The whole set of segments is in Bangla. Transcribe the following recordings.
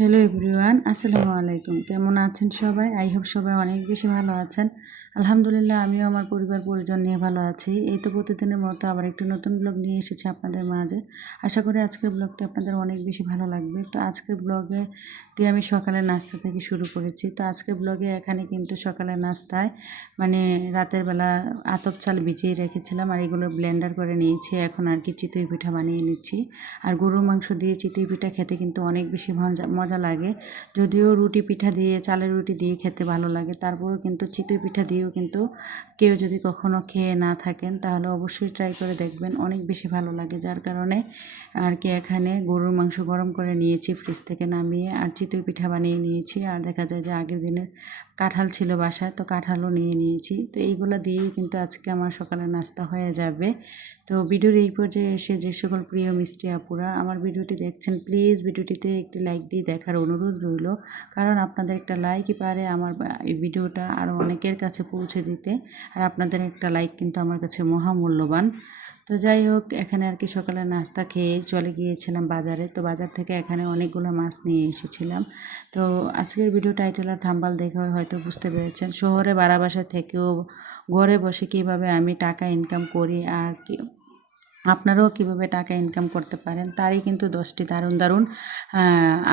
হ্যালো এভরিওয়ান, আসসালামু আলাইকুম। কেমন আছেন সবাই? আই হোপ সবাই অনেক বেশি ভালো আছেন। আলহামদুলিল্লাহ, আমিও আমার পরিবার পরিজন নিয়ে ভালো আছি। এই তো প্রতিদিনের মতো আবার একটু নতুন ব্লগ নিয়ে এসেছি আপনাদের মাঝে। আশা করি আজকের ব্লগটি আপনাদের অনেক বেশি ভালো লাগবে। তো আজকের ব্লগটি আমি সকালের নাস্তা থেকে শুরু করেছি। তো আজকের ব্লগে এখানে কিন্তু সকালের নাস্তায় রাতের বেলা আতপ চাল ভিজিয়ে রেখেছিলাম আর এগুলো ব্লেন্ডার করে নিয়েছি। এখন আর কি চিতই পিঠা বানিয়ে নিচ্ছি। আর গরুর মাংস দিয়ে চিতই পিঠা খেতে কিন্তু অনেক বেশি মজা লাগে। যদিও রুটি পিঠা দিয়ে চালের রুটি দিয়ে খেতে ভালো লাগে, তারপরেও কিন্তু চিতই পিঠা দিয়েও কিন্তু কেউ যদি কখনো খেয়ে না থাকেন তাহলে অবশ্যই ট্রাই করে দেখবেন, অনেক বেশি ভালো লাগে। যার কারণে আর কি এখানে গরুর মাংস গরম করে নিয়েছি ফ্রিজ থেকে নামিয়ে, আর চিতই পিঠা বানিয়ে নিয়েছি। আর দেখা যায় যে আগের দিনের কাঁঠাল ছিল বাসায়, তো কাঁঠালও নিয়ে নিয়েছি। তো এইগুলো দিয়েই কিন্তু আজকে আমার সকালের নাস্তা হয়ে যাবে। তো ভিডিওর এই পর্যায়ে এসে যে সকল প্রিয় মিষ্টি আপুরা আমার ভিডিওটি দেখছেন, প্লিজ ভিডিওটিতে একটি লাইক দিয়ে দেখার অনুরোধ রইল। কারণ আপনাদের একটা লাইকই পারে আমার এই ভিডিওটা আরও অনেকের কাছে পৌঁছে দিতে। আর আপনাদের একটা লাইক কিন্তু আমার কাছে মহামূল্যবান। তো যাই হোক, এখানে আর কি সকালে নাস্তা খেয়ে চলে গিয়েছিলাম বাজারে। তো বাজার থেকে এখানে অনেকগুলো মাছ নিয়ে এসেছিলাম। তো আজকের ভিডিও টাইটেল আর থাম্বনেল দেখে হয়তো বুঝতে পেরেছেন, শহরে ভাড়া বাসা থেকেও ঘরে বসে কিভাবে আমি টাকা ইনকাম করি আর কি আপনারাও কিভাবে টাকা ইনকাম করতে পারেন তারই কিন্তু 10টি দারুণ দারুণ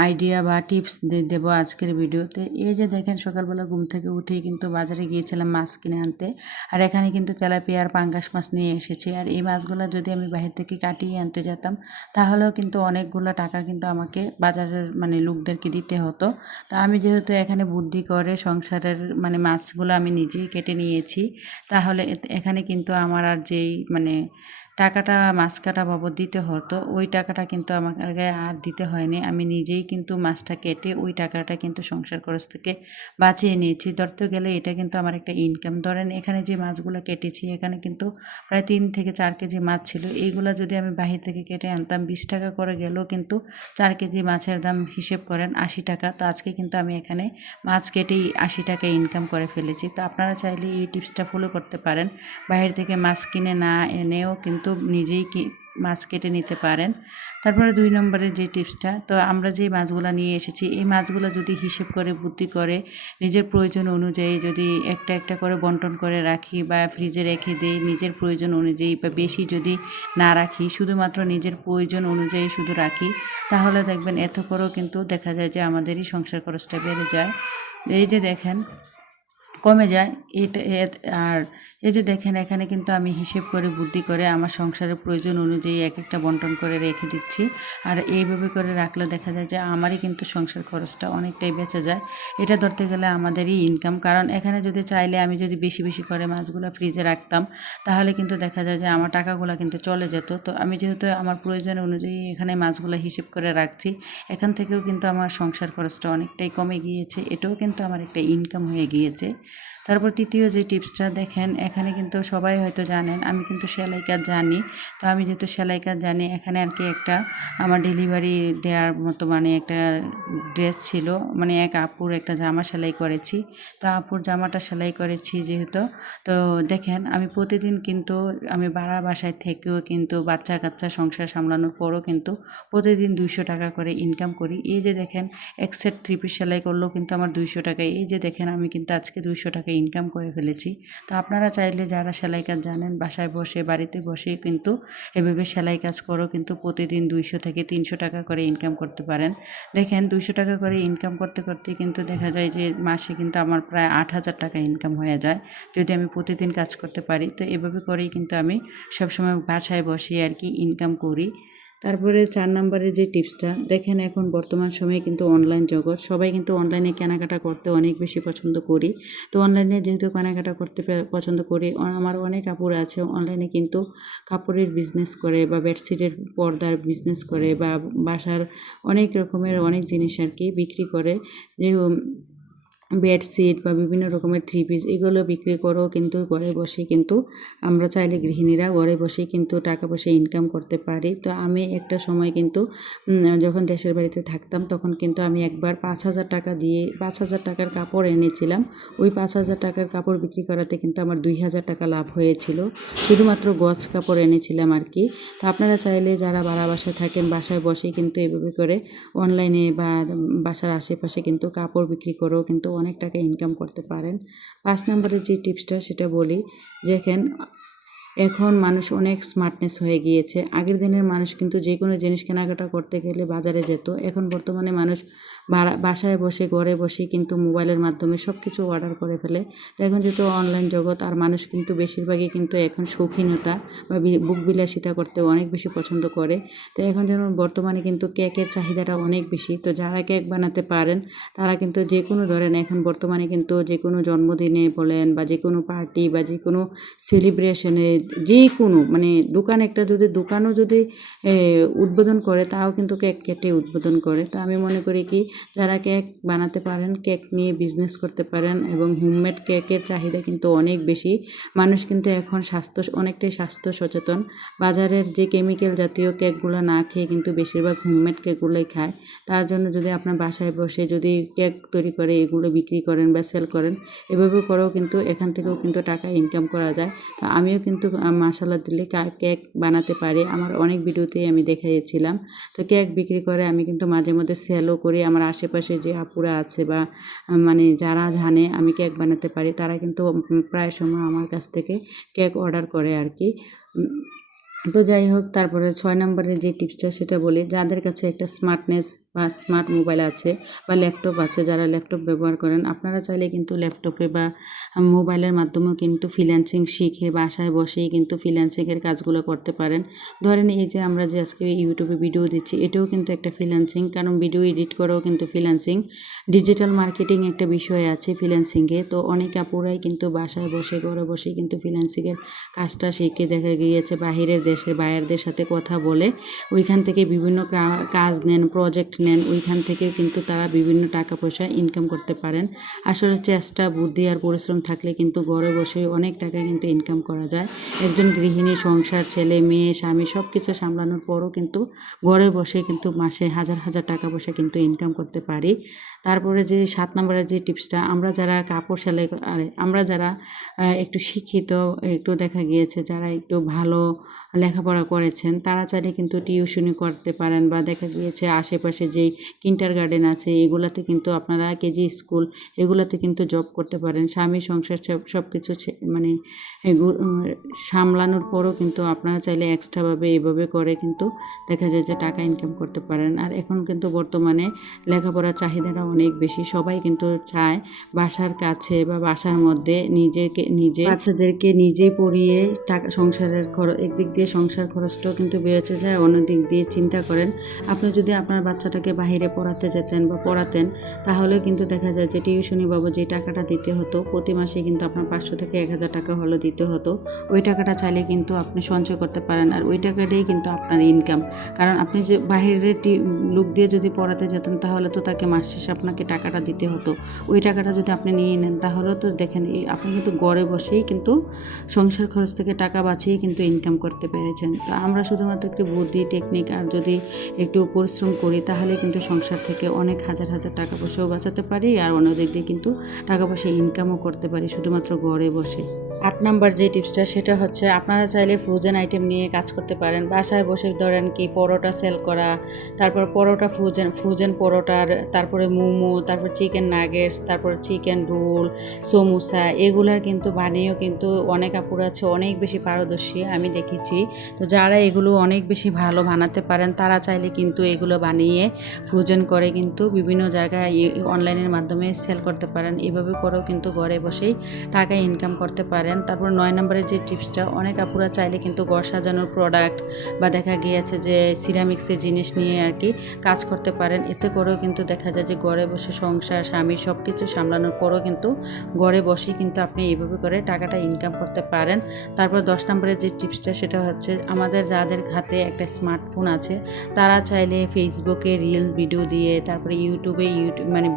আইডিয়া বা টিপস দেবো আজকের ভিডিওতে। এই যে দেখেন, সকালবেলা ঘুম থেকে উঠেই কিন্তু বাজারে গিয়েছিলাম মাছ কিনে আনতে। আর এখানে কিন্তু তেলাপিয়া আর পাঙ্গাস মাছ নিয়ে এসেছি। আর এই মাছগুলো যদি আমি বাহির থেকে কাটিয়ে আনতে যেতাম তাহলেও কিন্তু অনেকগুলো টাকা কিন্তু আমাকে বাজারের লোকদেরকে দিতে হতো। তা আমি যেহেতু এখানে বুদ্ধি করে সংসারের মাছগুলো আমি নিজেই কেটে নিয়েছি, তাহলে এখানে কিন্তু আমার আর যেই টাকাটা মাছ কাটা বাবদ দিতে হতো ওই টাকাটা কিন্তু আমাকে আর দিতে হয়নি। আমি নিজেই কিন্তু মাছটা কেটে ওই টাকাটা কিন্তু সংসার খরচ থেকে বাঁচিয়ে নিয়েছি। ধরতে গেলে এটা কিন্তু আমার একটা ইনকাম। ধরেন এখানে যে মাছগুলো কেটেছি এখানে কিন্তু প্রায় 3 থেকে 4 কেজি মাছ ছিল। এইগুলো যদি আমি বাহির থেকে কেটে আনতাম 20 টাকা করে গেলেও কিন্তু 4 কেজি মাছের দাম হিসেব করেন 80 টাকা। তো আজকে কিন্তু আমি এখানে মাছ কেটেই 80 টাকা ইনকাম করে ফেলেছি। তো আপনারা চাইলে এই টিপসটা ফলো করতে পারেন। বাইরে থেকে মাছ কিনে না এনেও কিন্তু নিজেই মাছ কেটে নিতে পারেন। তারপরে 2 নম্বরের যে টিপসটা, তো আমরা যে মাছগুলো নিয়ে এসেছি এই মাছগুলো যদি হিসেব করে বুদ্ধি করে নিজের প্রয়োজন অনুযায়ী যদি একটা একটা করে বন্টন করে রাখি বা ফ্রিজে রেখে দিই নিজের প্রয়োজন অনুযায়ী, বা বেশি যদি না রাখি শুধুমাত্র নিজের প্রয়োজন অনুযায়ী শুধু রাখি, তাহলে দেখবেন এত করেও কিন্তু দেখা যায় যে আমাদেরই সংসার খরচটা বেড়ে যায়। এই যে দেখেন কমে যায় এটা। আর এই যে দেখেন এখানে কিন্তু আমি হিসেব করে বুদ্ধি করে আমার সংসারের প্রয়োজন অনুযায়ী এক একটা বন্টন করে রেখে দিচ্ছি। আর এইভাবে করে রাখলে দেখা যায় যে আমারই কিন্তু সংসার খরচটা অনেকটাই বেঁচে যায়। এটা ধরতে গেলে আমাদেরই ইনকাম। কারণ এখানে যদি চাইলে আমি যদি বেশি বেশি করে মাছগুলো ফ্রিজে রাখতাম তাহলে কিন্তু দেখা যায় যে আমার টাকাগুলো কিন্তু চলে যেত। তো আমি যেহেতু আমার প্রয়োজন অনুযায়ী এখানে মাছগুলো হিসেব করে রাখছি, এখান থেকেও কিন্তু আমার সংসার খরচটা অনেকটাই কমে গিয়েছে। এটাও কিন্তু আমার একটা ইনকাম হয়ে গিয়েছে। তারপর তৃতীয় যে টিপসটা দেখেন, এখানে কিন্তু সবাই হয়তো জানেন আমি কিন্তু সেলাই কাজ জানি। তো আমি যেহেতু সেলাই কাজ জানি, এখানে আর কি একটা আমার ডেলিভারি দেওয়ার মতো একটা ড্রেস ছিল, এক আপুর একটা জামা সেলাই করেছি। তো আপুর জামাটা সেলাই করেছি যেহেতু, তো দেখেন আমি প্রতিদিন কিন্তু আমি ভাড়া বাসায় থেকেও কিন্তু বাচ্চা কাচ্চা সংসার সামলানোর পরও কিন্তু প্রতিদিন 200 টাকা করে ইনকাম করি। এই যে দেখেন এক সেট 3 পিস সেলাই করলেও কিন্তু আমার 200 টাকা। এই যে দেখেন আমি কিন্তু আজকে 200 টাকা ইনকাম করে ফেলেছি। তো আপনারা চাইলে যারা সেলাই কাজ জানেন বাসায় বসে বাড়িতে বসে কিন্তু এভাবে সেলাই কাজ করেও কিন্তু প্রতিদিন 200 থেকে 300 টাকা করে ইনকাম করতে পারেন। দেখেন 200 টাকা করে ইনকাম করতে করতে কিন্তু দেখা যায় যে মাসে কিন্তু আমার প্রায় 8,000 টাকা ইনকাম হয়ে যায় যদি আমি প্রতিদিন কাজ করতে পারি। তো এভাবে করেই কিন্তু আমি সবসময় বাসায় বসে আর কি ইনকাম করি। তারপরে 4 নম্বরের যে টিপসটা দেখেন, এখন বর্তমান সময়ে কিন্তু অনলাইন জগৎ, সবাই কিন্তু অনলাইনে কেনাকাটা করতে অনেক বেশি পছন্দ করি। তো অনলাইনে যেহেতু কেনাকাটা করতে পছন্দ করি, আমার অনেক কাপড় আছে অনলাইনে কিন্তু কাপড়ের বিজনেস করে বা বেডশিটের পর্দার বিজনেস করে বা বাসার অনেক রকমের অনেক জিনিস আর কি বিক্রি করে। যে বেডশিট বা বিভিন্ন রকমের থ্রি পিস এগুলো বিক্রি করেও কিন্তু ঘরে বসে কিন্তু আমরা চাইলে গৃহিণীরা ঘরে বসেই কিন্তু টাকা পয়সা ইনকাম করতে পারি। তো আমি একটা সময় কিন্তু যখন দেশের বাড়িতে থাকতাম তখন কিন্তু আমি একবার 5,000 টাকা দিয়ে 5,000 টাকার কাপড় এনেছিলাম। ওই 5,000 টাকার কাপড় বিক্রি করাতে কিন্তু আমার 2,000 টাকা লাভ হয়েছিল। শুধুমাত্র গজ কাপড় এনেছিলাম আর কি। তো আপনারা চাইলে যারা ভাড়া বাসায় থাকেন বাসায় বসেই কিন্তু এভাবে করে অনলাইনে বা বাসার আশেপাশে কিন্তু কাপড় বিক্রি করেও কিন্তু অনেক টাকা ইনকাম করতে পারেন। 5 নম্বরের যে টিপসটা সেটা বলি, দেখেন এখন মানুষ অনেক স্মার্টনেস হয়ে গিয়েছে। আগের দিনের মানুষ কিন্তু যে কোনো জিনিস কেনাকাটা করতে গেলে বাজারে যেত। এখন বর্তমানে মানুষ বাসায় বসে ঘরে বসেই কিন্তু মোবাইলের মাধ্যমে সব কিছু অর্ডার করে ফেলে। তো এখন যেহেতু অনলাইন জগৎ আর মানুষ কিন্তু বেশিরভাগই কিন্তু এখন শৌখিনতা বা বুক বিলাসিতা করতে অনেক বেশি পছন্দ করে। তো এখন যেমন বর্তমানে কিন্তু কেকের চাহিদাটা অনেক বেশি। তো যারা কেক বানাতে পারেন তারা কিন্তু যে কোনো ধরেন এখন বর্তমানে কিন্তু যে কোনো জন্মদিনে বলেন বা যে কোনো পার্টি বা যে কোনো সেলিব্রেশনে যে কোনো মানে দোকানও যদি উদ্বোধন করে তাও কিন্তু কেক কেটে উদ্বোধন করে। তো আমি মনে করি কি যারা কেক বানাতে পারেন কেক নিয়ে বিজনেস করতে পারেন এবং হোমমেড কেকের চাহিদা কিন্তু অনেক বেশি। মানুষ কিন্তু এখন অনেকটাই স্বাস্থ্য সচেতন। বাজারের যে কেমিক্যাল জাতীয় কেকগুলো না খেয়ে কিন্তু বেশিরভাগ হোমমেড কেকগুলোই খায়। তার জন্য যদি আপনার বাসায় বসে যদি কেক তৈরি করে এগুলো বিক্রি করেন বা সেল করেন এভাবে করেও কিন্তু এখান থেকেও কিন্তু টাকা ইনকাম করা যায়। তো আমিও কিন্তু মাশাআল্লাহ দিলে কেক বানাতে পারি। আমার অনেক ভিডিওতেই আমি দেখিয়েছিলাম। তো কেক বিক্রি করে আমি কিন্তু মাঝে মধ্যে সেলও করি। আমার আশেপাশে যে আপুরা আছে বা মানে যারা জানে আমি কেক বানাতে পারি তারা কিন্তু প্রায় সময় আমার কাছ থেকে কেক অর্ডার করে আর কি। তো যাই হোক, তারপরে 6 নম্বরের যে টিপসটা সেটা বলি, যাদের কাছে একটা স্মার্টনেস বা স্মার্ট মোবাইল আছে বা ল্যাপটপ আছে, যারা ল্যাপটপ ব্যবহার করেন আপনারা চাইলে কিন্তু ল্যাপটপে বা মোবাইলের মাধ্যমেও কিন্তু ফ্রিল্যান্সিং শিখে বাসায় বসেই কিন্তু ফ্রিল্যান্সিংয়ের কাজগুলো করতে পারেন। ধরেন এই যে আমরা যে আজকে ইউটিউবে ভিডিও দিচ্ছি এটাও কিন্তু একটা ফ্রিল্যান্সিং, কারণ ভিডিও এডিট করাও কিন্তু ফ্রিল্যান্সিং। ডিজিটাল মার্কেটিং একটা বিষয় আছে ফ্রিল্যান্সিংয়ে। তো অনেক আপুরাই কিন্তু বাসায় বসে ঘরে বসেই কিন্তু ফ্রিল্যান্সিংয়ের কাজটা শিখে দেখা গিয়েছে বাহিরের দেশের বায়ারদের সাথে কথা বলে ওইখান থেকে বিভিন্ন কাজ নেন, প্রজেক্ট নেন, ওইখান থেকে কিন্তু তারা বিভিন্ন টাকা পয়সা ইনকাম করতে পারেন। আসলে চেষ্টা বুদ্ধি আর পরিশ্রম থাকলে কিন্তু ঘরে বসে অনেক টাকা কিন্তু ইনকাম করা যায়। একজন গৃহিণী সংসার ছেলে মেয়ে স্বামী সব কিছু সামলানোর পরও কিন্তু ঘরে বসে কিন্তু মাসে হাজার হাজার টাকা পয়সা কিন্তু ইনকাম করতে পারি। তারপরে যে 7 নম্বরের যে টিপসটা, আমরা যারা কাপড় সেলাই আমরা যারা একটু শিক্ষিত, একটু দেখা গিয়েছে যারা একটু ভালো লেখাপড়া করেছেন তারা চাইলে কিন্তু টিউশনি করতে পারেন বা দেখা গিয়েছে আশেপাশে যেই কিন্ডারগার্টেন আছে এগুলাতে কিন্তু আপনারা কেজি স্কুল এগুলাতে কিন্তু জব করতে পারেন। স্বামী সংসার সব কিছু মানে সামলানোর পরও কিন্তু আপনারা চাইলে এক্সট্রাভাবে এভাবে করে কিন্তু দেখা যায় যে টাকা ইনকাম করতে পারেন। আর এখন কিন্তু বর্তমানে লেখাপড়ার চাহিদাটা অনেক বেশি, সবাই কিন্তু চায় বাসার কাছে বা বাসার মধ্যে নিজে বাচ্চাদেরকে নিজে পড়িয়ে টাকা সংসারের খরচ, একদিক দিয়ে সংসার খরচটাও কিন্তু বেঁচে যায়, অন্য দিক দিয়ে চিন্তা করেন আপনি যদি আপনার বাচ্চাটাকে বাহিরে পড়াতে যেতেন বা পড়াতেন তাহলে কিন্তু দেখা যায় যে টিউশনি বাবু যে টাকাটা দিতে হতো প্রতি মাসে কিন্তু আপনার 500 থেকে 1,000 টাকা হলো দিতে হতো। ওই টাকাটা চাইলে কিন্তু আপনি সঞ্চয় করতে পারেন আর ওই টাকাটাই কিন্তু আপনার ইনকাম। কারণ আপনি যে বাহিরের লোক দিয়ে যদি পড়াতে যেতেন তাহলে তো তাকে মাস শেষে আপনাকে টাকাটা দিতে হতো। ওই টাকাটা যদি আপনি নিয়ে নেন তাহলে তো দেখেন আপনি কিন্তু ঘরে বসেই কিন্তু সংসার খরচ থেকে টাকা বাঁচিয়ে কিন্তু ইনকাম করতে পেরেছেন। তো আমরা শুধুমাত্র একটু বুদ্ধি টেকনিক আর যদি একটু পরিশ্রম করি তাহলে কিন্তু সংসার থেকে অনেক হাজার হাজার টাকা পয়সাও বাঁচাতে পারি আর অন্য দিক দিয়ে কিন্তু টাকা পয়সা ইনকামও করতে পারি শুধুমাত্র ঘরে বসে। 8 নাম্বার যে টিপসটা সেটা হচ্ছে আপনারা চাইলে ফ্রোজেন আইটেম নিয়ে কাজ করতে পারেন। বাসায় বসে ধরেন কি পরোটা সেল করা, তারপর পরোটা ফ্রোজেন পরোটার, তারপরে মোমো, তারপর চিকেন নাগেটস, তারপর চিকেন রোল, সমোসা এগুলার কিন্তু বানিয়েও কিন্তু অনেক আপুরা আছে অনেক বেশি পারদর্শী আমি দেখেছি। তো যারা এগুলো অনেক বেশি ভালো বানাতে পারেন তারা চাইলে কিন্তু এগুলো বানিয়ে ফ্রোজেন করে কিন্তু বিভিন্ন জায়গায় অনলাইনের মাধ্যমে সেল করতে পারেন। এভাবে করেও কিন্তু ঘরে বসেই টাকা ইনকাম করতে পারেন। পারেন। তারপর 9 নম্বরের যে টিপসটা, অনেক আপুরা চাইলে কিন্তু ঘর সাজানোর প্রোডাক্ট বা দেখা গিয়েছে যে সিরামিক্সের জিনিস নিয়ে আর কি কাজ করতে পারেন। এতে করেও কিন্তু দেখা যায় যে ঘরে বসে সংসার স্বামী সব কিছু সামলানোর পরও কিন্তু ঘরে বসেই কিন্তু আপনি এইভাবে করে টাকাটা ইনকাম করতে পারেন। তারপর 10 নম্বরের যে টিপসটা সেটা হচ্ছে, আমাদের যাদের হাতে একটা স্মার্টফোন আছে তারা চাইলে ফেসবুকে রিল ভিডিও দিয়ে, তারপরে ইউটিউবে মানে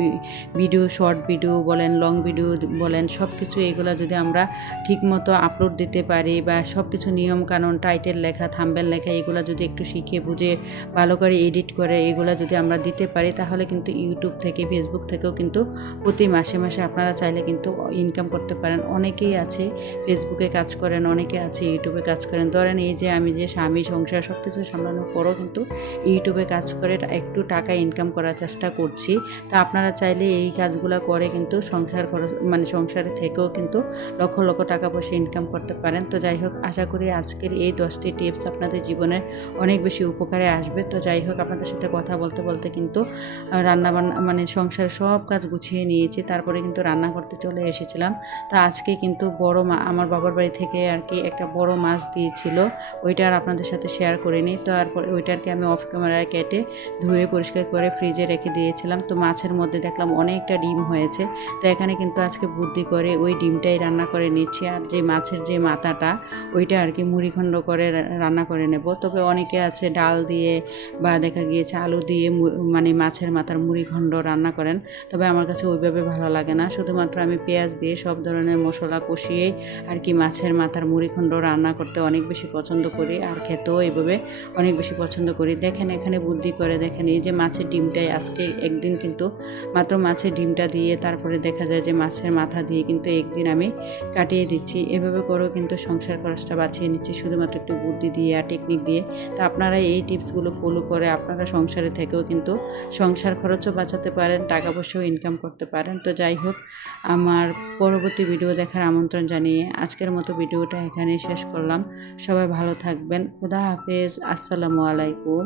ভিডিও, শর্ট ভিডিও বলেন, লং ভিডিও বলেন, সব কিছু এগুলো যদি আমরা ঠিকমতো আপলোড দিতে পারি বা সব কিছু নিয়মকানুন, টাইটেল লেখা, থাম্বনেল লেখা, এগুলো যদি একটু শিখে বুঝে ভালো করে এডিট করে এগুলো যদি আমরা দিতে পারি, তাহলে কিন্তু ইউটিউব থেকে, ফেসবুক থেকেও কিন্তু প্রতি মাসে মাসে আপনারা চাইলে কিন্তু ইনকাম করতে পারেন। অনেকেই আছে ফেসবুকে কাজ করেন, অনেকে আছে ইউটিউবে কাজ করেন। ধরেন এই যে আমি যে স্বামী সংসার সব কিছু সামলানোর পরও কিন্তু ইউটিউবে কাজ করে একটু টাকা ইনকাম করার চেষ্টা করছি। তা আপনারা চাইলে এই কাজগুলো করে কিন্তু সংসার খরচ মানে সংসারে থেকেও কিন্তু লক্ষ লক্ষ টাকা পয়সা ইনকাম করতে পারেন। তো যাই হোক, আশা করি আজকের এই 10টি টিপস আপনাদের জীবনে অনেক বেশি উপকারে আসবে। তো যাই হোক, আপনাদের সাথে কথা বলতে বলতে কিন্তু রান্নাবান্না মানে সংসারের সব কাজ গুছিয়ে নিয়েছি, তারপরে কিন্তু রান্না করতে চলে এসেছিলাম। তা আজকে কিন্তু বড় আমার বাবার বাড়ি থেকে আর কি একটা বড় মাছ দিয়েছিল, ওইটা আর আপনাদের সাথে শেয়ার করিনি। তারপরে ওইটাকে আমি অফ ক্যামেরায় কেটে ধুয়ে পরিষ্কার করে ফ্রিজে রেখে দিয়েছিলাম। তো মাছের মধ্যে দেখলাম অনেকটা ডিম হয়েছে, তো এখানে কিন্তু আজকে বুদ্ধি করে ওই ডিমটাই রান্না করে নিচ্ছি। আর যে মাছের যে মাথাটা ওইটা আর কি মুড়িখণ্ড করে রান্না করে নেব। তবে অনেকে আছে ডাল দিয়ে বা দেখা গিয়েছে আলু দিয়ে মানে মাছের মাথার মুড়িখণ্ড রান্না করেন, তবে আমার কাছে ওইভাবে ভালো লাগে না। শুধুমাত্র আমি পেঁয়াজ দিয়ে সব ধরনের মশলা কষিয়ে আর কি মাছের মাথার মুড়িখণ্ড রান্না করতে অনেক বেশি পছন্দ করি, আর খেতেও এইভাবে অনেক বেশি পছন্দ করি। দেখেন এখানে বুদ্ধি করে, দেখেন এই যে মাছের ডিমটাই আজকে একদিন কিন্তু মাত্র মাছের ডিমটা দিয়ে, তারপরে দেখা যায় যে মাছের মাথা দিয়ে কিন্তু একদিন আমি কাটিয়ে দিচ্ছি। এভাবে করেও কিন্তু সংসার খরচটা বাঁচিয়ে নিচ্ছি শুধুমাত্র একটু বুদ্ধি দিয়ে আর টেকনিক দিয়ে। তো আপনারা এই টিপসগুলো ফলো করে আপনারা সংসারে থেকেও কিন্তু সংসার খরচও বাঁচাতে পারেন, টাকা পয়সাও ইনকাম করতে পারেন। তো যাই হোক, আমার পরবর্তী ভিডিও দেখার আমন্ত্রণ জানিয়ে আজকের মতো ভিডিওটা এখানেই শেষ করলাম। সবাই ভালো থাকবেন। খুদা হাফেজ। আসসালামু আলাইকুম।